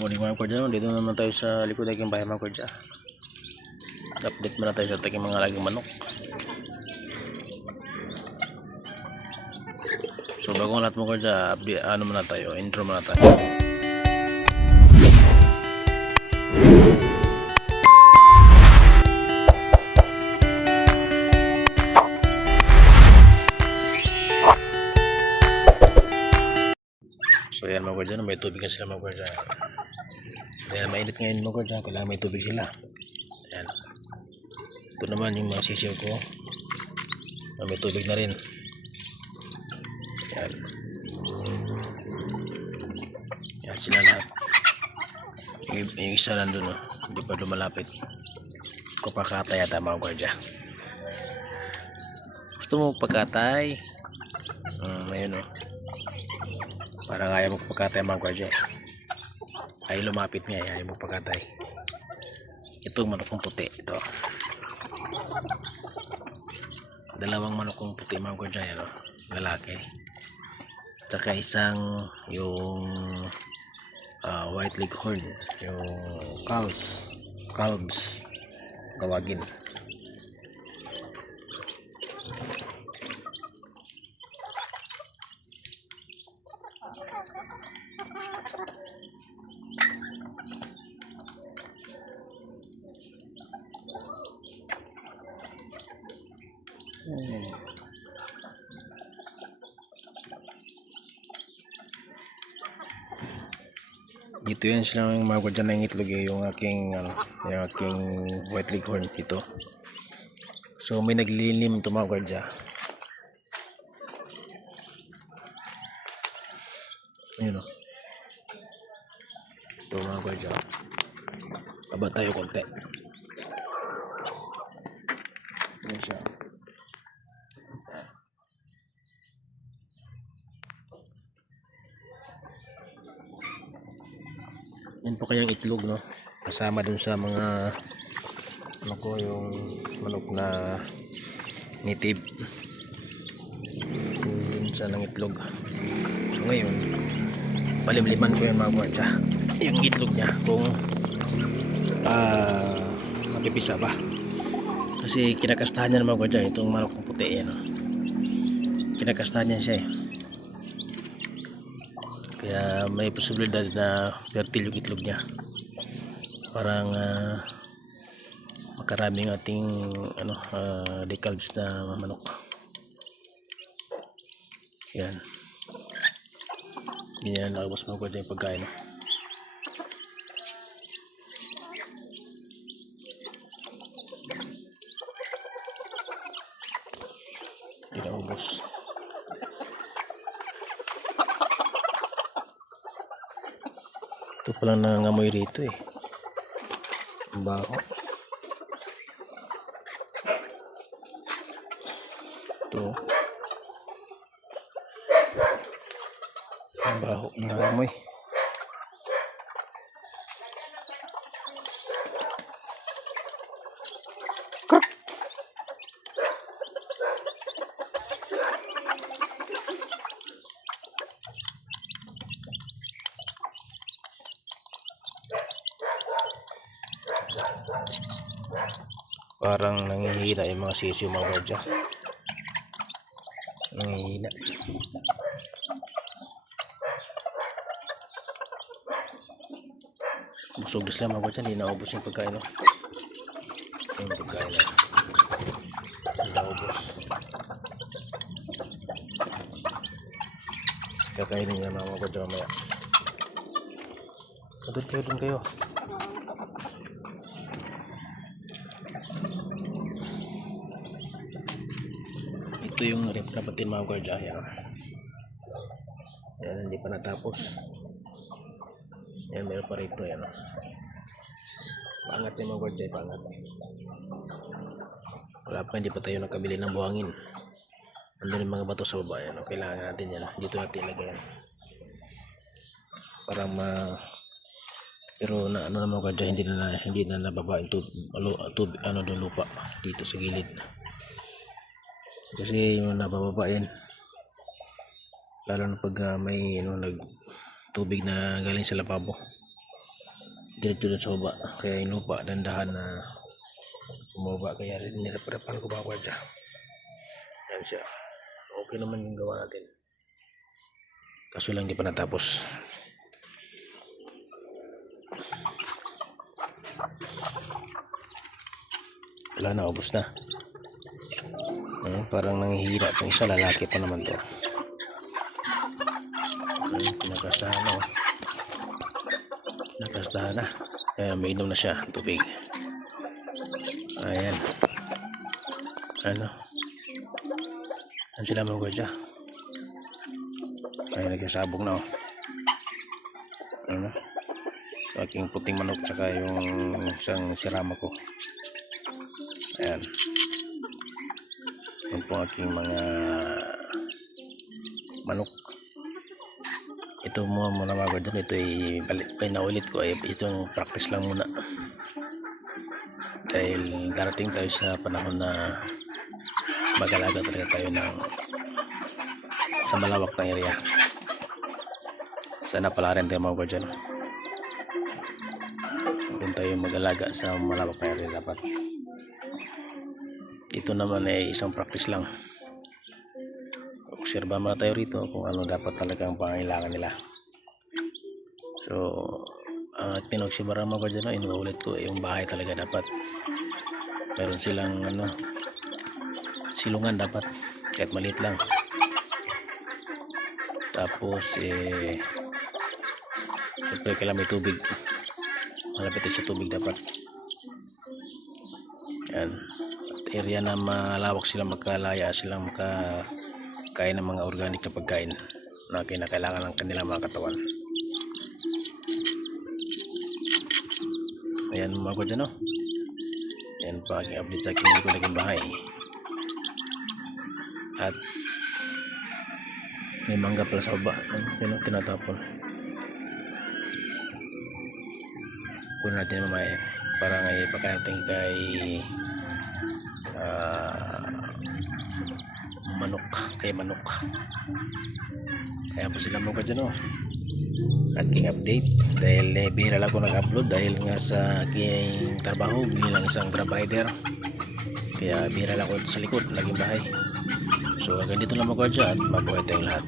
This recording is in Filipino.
Morning mga kwadya, dito naman tayo sa likod ng aking bahay mga kwadya. Update muna tayo sa ating mga laging manok. So bago ang lahat mga kwadya, update, ano muna tayo, intro muna tayo. So yan mga kwadya, may tubig na sila mga kwadya. Dahil mainit ngayon mga kwadya, kailangan may tubig sila. Ayan. Ito naman yung mga sisiw ko, may tubig na rin. Ayan. Ayan sila lahat. Yung isa nandun, no? Hindi pa lumalapit. Kupakatay yata mga kwadya. Gusto mo pagkatay? Ayun, no? Parang ayaw magpagkatay mga kwadya. Ayaw lumapit niya, ayaw magpagkatay. Itong manokong puti, ito. Dalawang manokong puti mga kwadya, no? Lalaki. Tsaka isang yung white leghorn, yung calves tawagin. Dito yan silang mga kwadya na itlog, yung aking white leghorn ito. So may naglilim ito mga kwadya. Ayun, o. Ito mga kwadya. Baba tayo konti. Ayan siya. Yan po kayang itlog, no? Kasama dun sa mga ano ko, yung manok na native. Yun sa ng itlog. So ngayon, palimliman ko yung mga kwadya, yung itlog niya kung mapipisa ba. Kasi kinakastahan niya ng mga kwadya itong manok ng puti, yan, no? Kinakastahan niya siya, eh. Kaya may posibilidad na fertile yung itlog niya. Parang makaraming ating decalbs na manok. Yan. Ganyan na nakabos mga kwadya yung pagkain. Hindi na ubos. Ito palang nangangamoy rito, eh. Ang baho. Ito. Ang baho ng nangangamoy. Parang nangihina yung mga sisiw mga kwadya. Nangihina. Busog na sila mga kwadya. Hindi naubos yung pagkain, no? Yung pagkain na hindi naubos. Kakainin niya mga kwadya mamaya. Doon kayo. Ito yung rep kapatid mga kwadya. Yan, hindi pa natapos. Yan, meron pa rito. Yan. Paangat yung mga kwadya. Paangat. Wala pa, hindi pa tayo nakabili ng buhangin. Andun yung mga bato sa baba. Yan. Kailangan natin yan. Dito natin ilagay yan. Para pero na ano naman kwadya, hindi na nababa yung doon lupa dito sa gilid. Kasi yung nabababa yan, lalo na pag may tubig na galing sa lababo. diretso dun sa baba. Kaya yung lupa dandahan na bumaba, kaya nireparapan ko mga kwadya. Yan siya. Okay naman yung gawa natin, kaso lang di pa natapos. Wala na, ubos na. Parang nanghihina itong isa, lalaki pa naman to. Pinakastahan na, nakastahan na. May inom na siya tubig. Ayan, ano, yan sila mga kwadya. Ayan, nagsasabog na, ano, aking puting manok tsaka yung isang sirama ko. Ayan, yun po aking mga manok. Ito muna mga kwadya, ito ay pinaulit ko, ay itong practice lang muna, dahil darating tayo sa panahon na mag-alaga talaga tayo ng sa malawak na area. Sana pala rin tayo mga kwadya, kung tayo mag-alaga sa malawak na area dapat. Ito naman ay isang practice lang. Obserba muna tayo rito kung ano dapat talagang pangailangan nila. So tinogsibaran mo ko dyan, inuulit ko, yung bahay talaga dapat meron silang ano, silungan dapat, kahit maliit lang. Tapos siyempre kailangan may tubig, malapit sa tubig dapat. Yan, area na malawak sila, magkalaya silang makakain ng mga organic na pagkain na kinakailangan ng kanilang mga katawan. Ayan mga ko dyan, yan pa aking update sa aking hindi ko naging bahay. At may mangga pala sa baba, yun ang tinatapon. Kunin natin mamaya para ngayon pagkarating kay manok. Kaya po sila mga dyan, aking update, dahil bihira lang ako nag-upload dahil nga sa aking trabaho bilang isang grab rider, kaya bihira lang ako sa likod, laging bahay. So hanggang dito lang mga kwadya, at mabuhay tayong lahat.